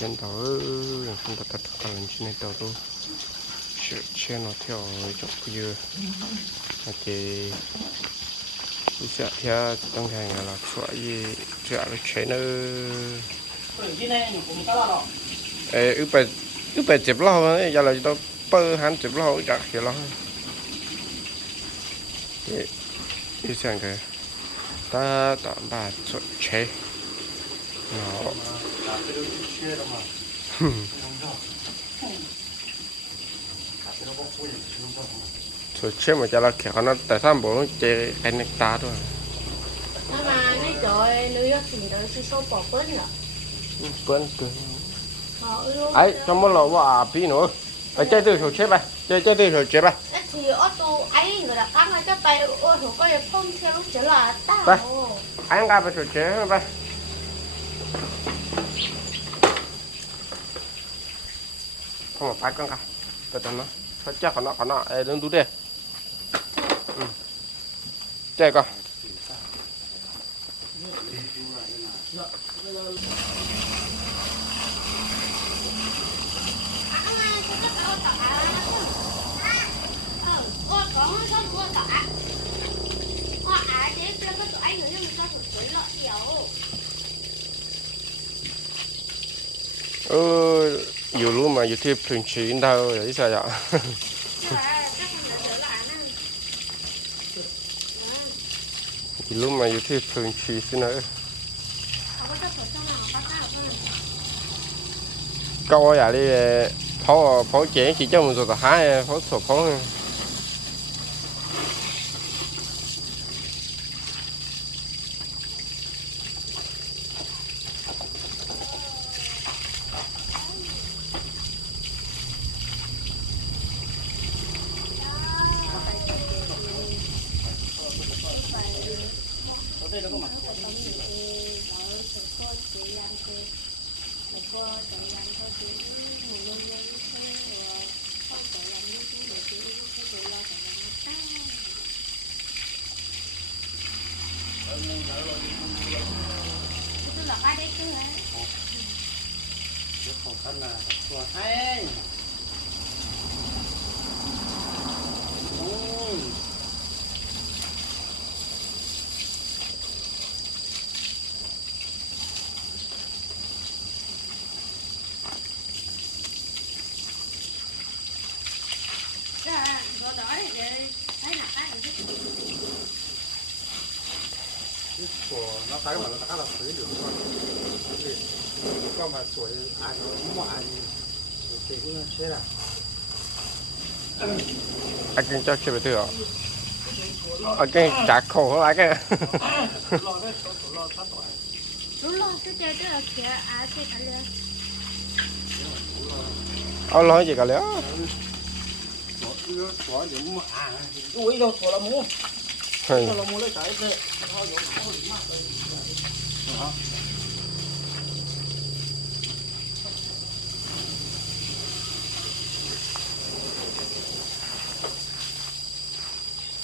trên đó không có tất cả lên trên này đó luôn sửa xe nó theo chụp dừa và chị sợ theo tăng hàng là sợ gì sợ nó chế nó ê ướp bẹt Ừ, bẹt chụp lâu ấy giờ là đó bơ hắn chụp lâu chặt kiểu lâu đi sang kìa ta tạm bà sợ chế nó 가스를 취해라만 지금서 가스를 먹고 지금서 rồi xem mà cho là khéo nó tại sao bố chơi cái nước ta thôi? Mà nó trời nuôi thì nó sẽ số bỏ bớt nữa bớt cười ấy trong một lò vỏ bí nữa ấy chơi từ thủ chết bài chơi chơi từ thủ chế bài thì ô tô ấy người đã căng ra cho tay ô thủ có được không theo lúc trở là tao. Anh ra bài thủ chế bài không mà phải con cả. Từ từ nó. Phải chắc của nó của nó. Ê, đứng túi con. ừ chơi lúc mà thường chỉ đâu vậy sao vậy. Nhiều lúc mà youtube thường chỉ xin nữa câu vậy đi, phó phó chế chỉ cho mình rồi hai phó sổ phó Rất khó khăn là của hai. Ôi. Cái chùa nó cái mà nó khá là phế được thôi. Vì có mà tuổi ai nó mua ai thì cũng sẽ là. Anh kinh cho chơi từ anh kinh trả khổ lại cái. Lo cái số ไ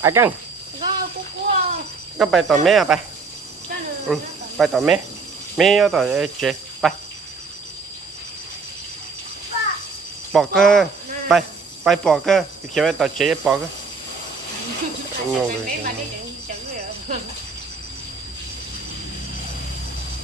อ้กังก็ไปต่อแม่ไปไปต่อแม่แม่เอต่อเจไปปอกเกอร์ไปไปปอกเกอร์เขียนไว้ต่อเจปอกเกอร์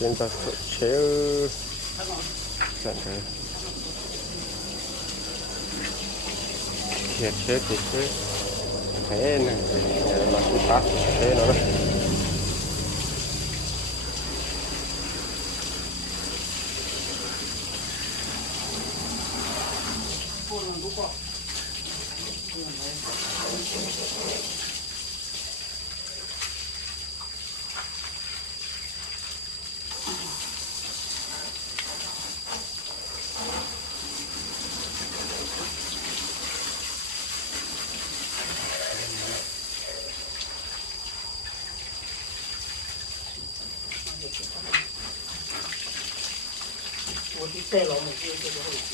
Center Chill. Danke. Hier, chill, chill, chill. Hey, macht Spaß, schön, oder? Cây lỗ đầu.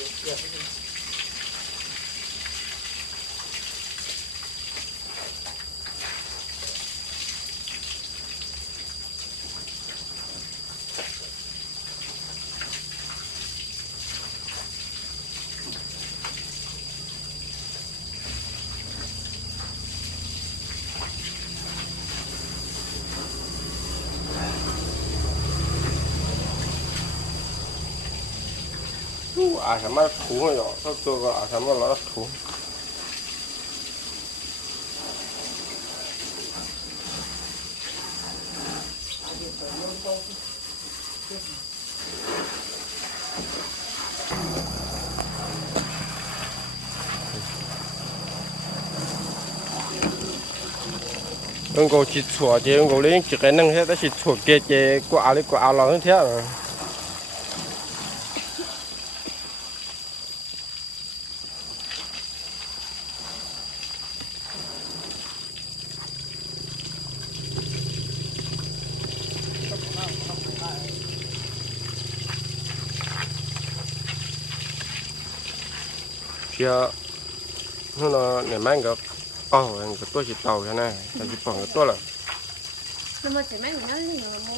啊什么图没有，都做个啊什么老图。用过去搓啊，用过的，用几个弄些都是搓结结，刮的刮了，你听。Phía nó nó để mang cái ồ cái tôi chỉ tàu thế này tại vì bằng cái tôi là nhưng mà chỉ người nó liền là mua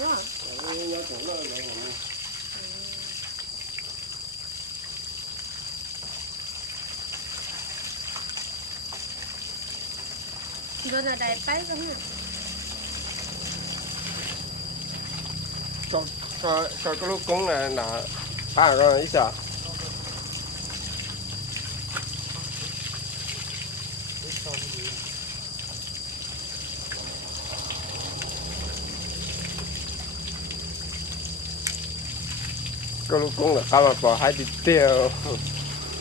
rồi là đại bái không cho cho cho cái lúc cúng này là ba rồi ก็ลูกกงกับเข้าปอให้ติดเตี้ยว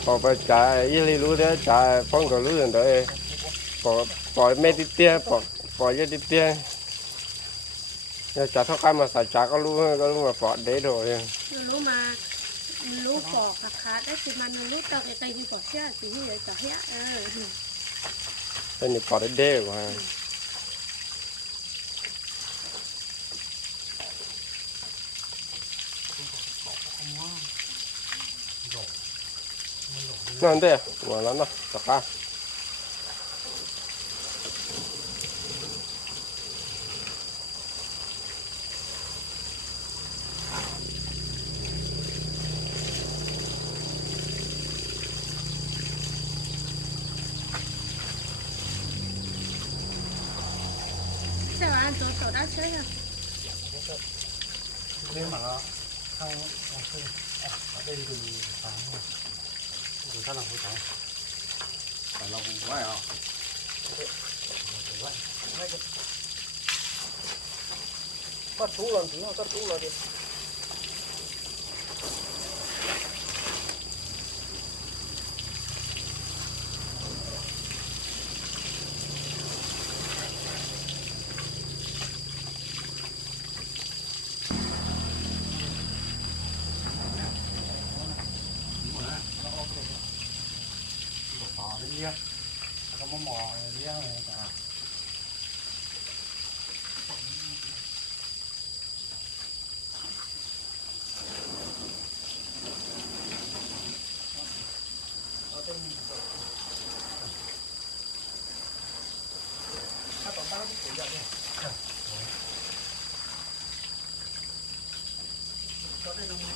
พอไปจ่ายยี่ลีรู้เด้อจ่ายพ้องก็รู้อย่างเดียวพอปอไม่ติดเตี้ยปล่อยปอยังติดเตี้ยจ่าเท่ากันมาใส่จ่าก็รู้ก็รู้ว่าปอดเด็ดโดยรู้มารู้ปอกราคาได้สิมันรู้ตอกไอ้ใจที่ปอกเชื่อสิที่เดี๋ยวจ่เฮ้ยเออเป็นปอดเด็ดกว่า นั่นเด้หัวแล้วเนาะตะกา Thank you.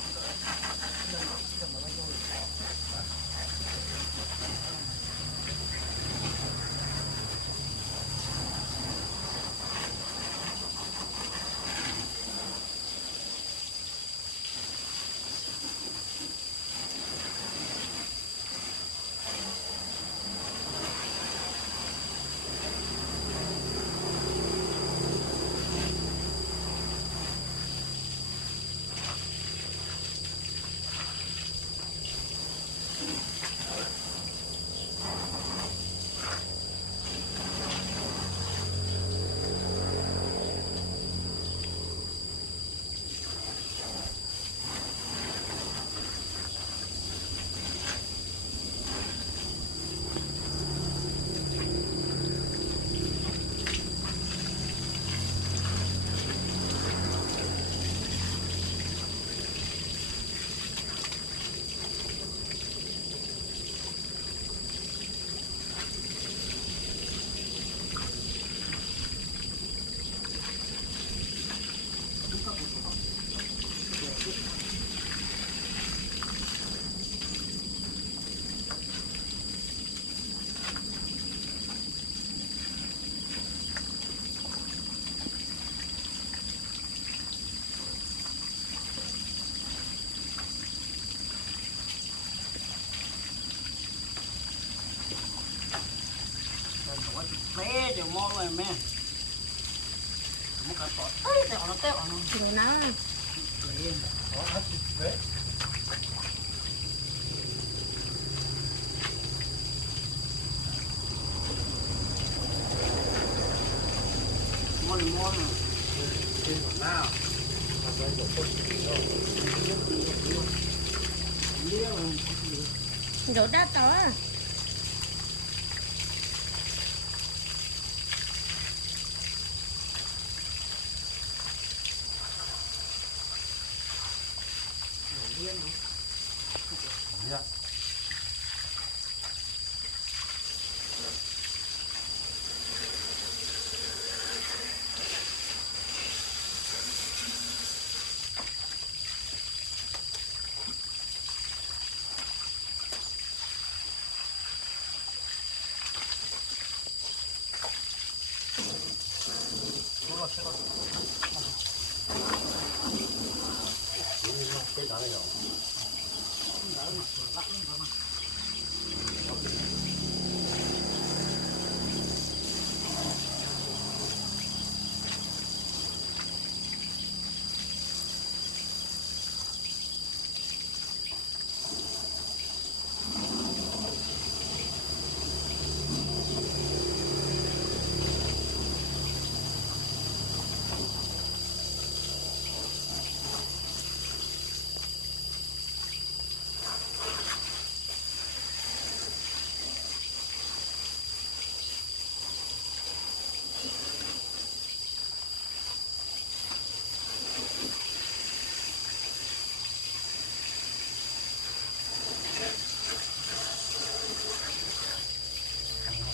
แม่มันกัดต่อเอ้ยแต่ออกน้ำเต้ออกน้ำ ถึงนะ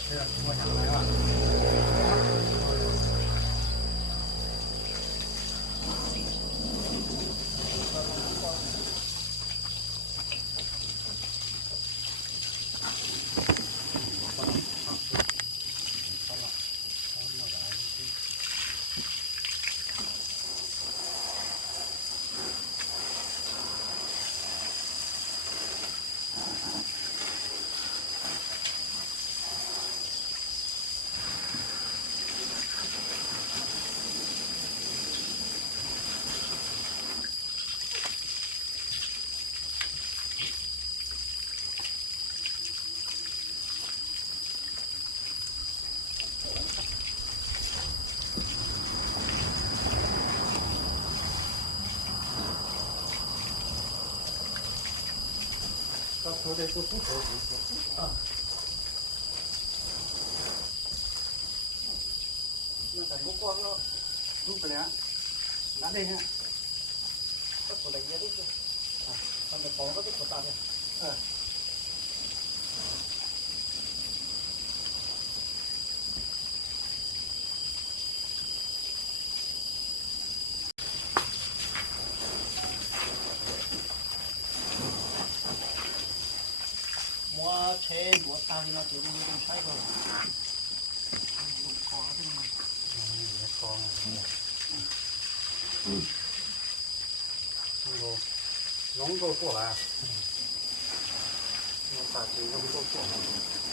吃，我想来了。得做不头，秃头。啊。那咱不挂个五十两，拿得下。这不能也得是，啊，反子都不大的，嗯、cái này con 이거 영도 또 나. 이거 다 지금 영도 또 나.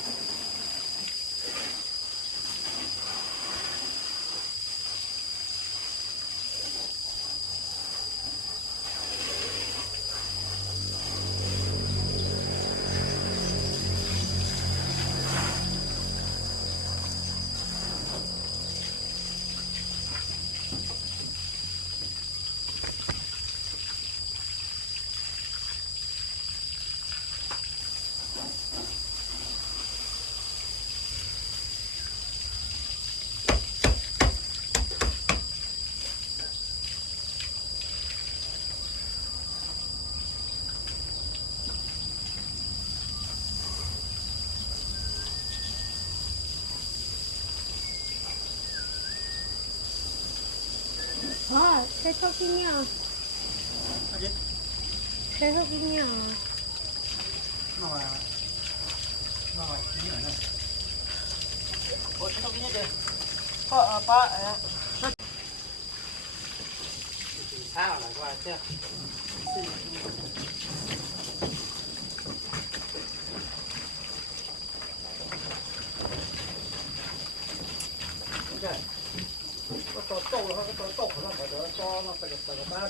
ชอบกินเนี่ยเอาดิใครชอบกินเนี่ยมาว่ามาว่ากินเนี่ยนะโอ้ยต้องกินเนี้ยเด้อพ่อเอาป้าเออข้าวหรือว่าเจ้า ก็ต่อโต๊ะแล้วก็ต่อโต๊ะแล้วก็เดี๋ยวต่อมาไปกับไปกับบ้าน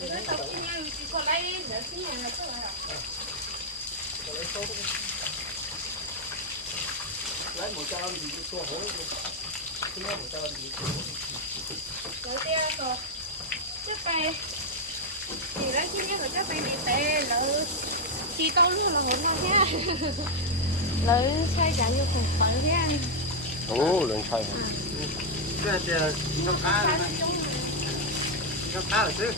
lấy một trăm thì này thôi lấy một cho thì đi xua cái này một Rồi tia rồi. Chắc tay. Thì lấy cái này rồi chắc tay đi tè lỡ. thì to luôn là hồn nào nha. Lỡ xoay trả vô cùng phải anh ồ lần sai cái cái nó cá กับข้าวซื้อ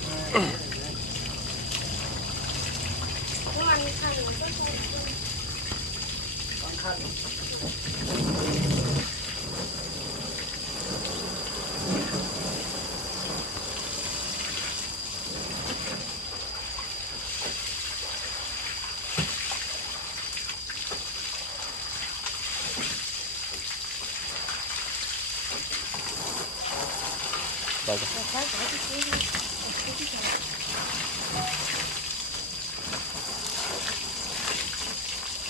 มันขันก็คือ kia kìa.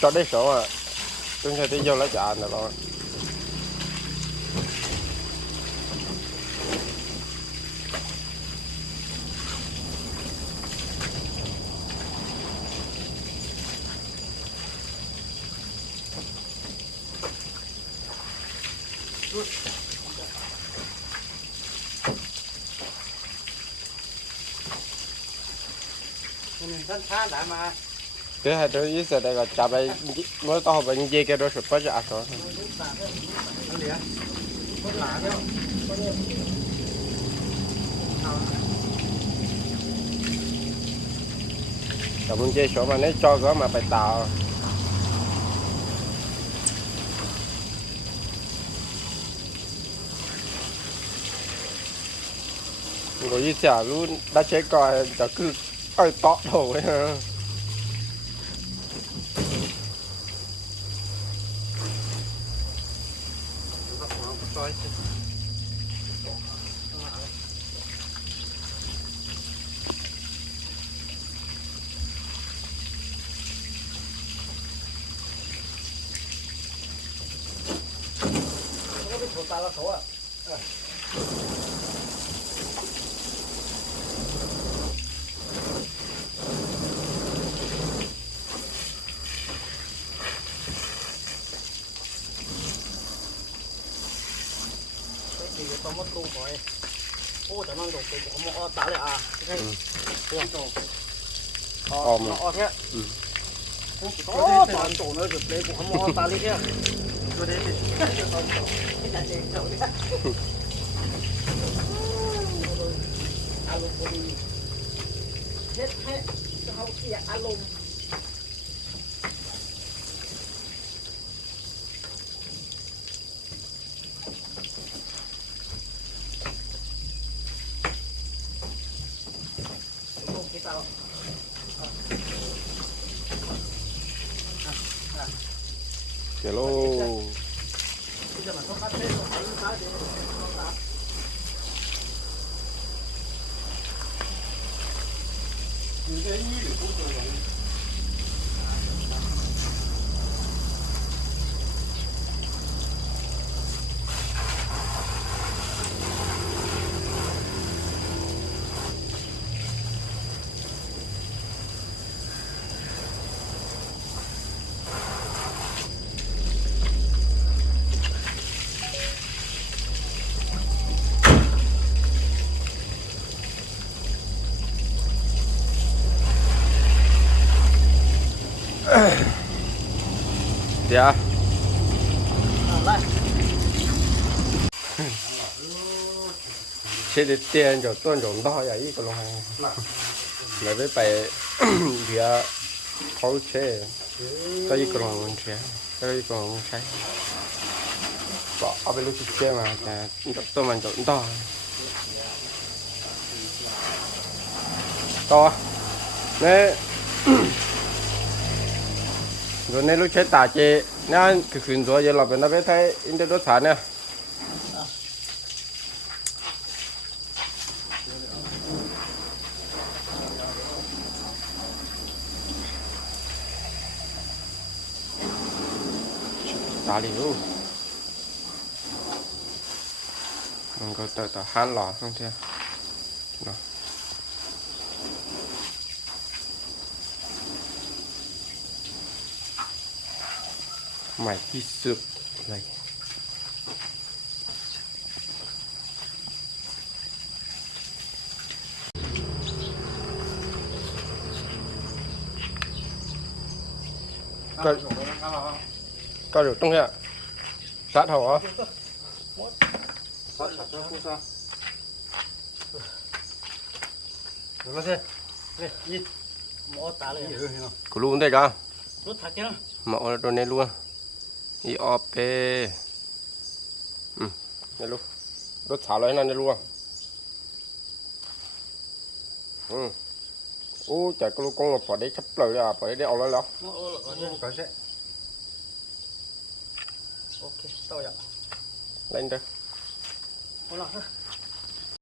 cho đấy số à tôi ta đi vô lấy chả này rồi mình rất khá đã mà. Thế hai đứa ý giờ đây là chả bay mới to bệnh dây cái đó sụp quá chả rồi nó lìa chơi lạ số mà nếu cho có mà phải tạo. Rồi như chả luôn đã chế coi đã cứ ơi tọt đầu ấy ha coi có biết thổi à cái gì có mất tu rồi chẳng mang đồ cái có một o tá à đồ thế Ừ. thế เฮ็ดให้เขาเสียอารมณ์ sẽ để tiền cho tuần cho đó vậy cái lòng hàng lại với bài thì khó chế cái cái lòng mình chế cái cái lòng mình chế bỏ ở bên lúc chế mà cho tôi mình chọn to to nè rồi nè lúc chế tả chế nè cái khuyến rồi giờ là bên đó biết thấy in đốt sản nè liu mình có tờ tờ han lò không thế? Nào mày đi sụp này. Có Cao được trong here sát hậu á rồi thế đây đi mỏ tá lên luôn đây cả rút thắt chứ mọ đồ này luôn. Đi op ừ này luôn. Đốt xả lại này luôn. Ừ. Ô cái có con là phải đi chấp lời à phải đấy ao lấy 到下来你这我老汉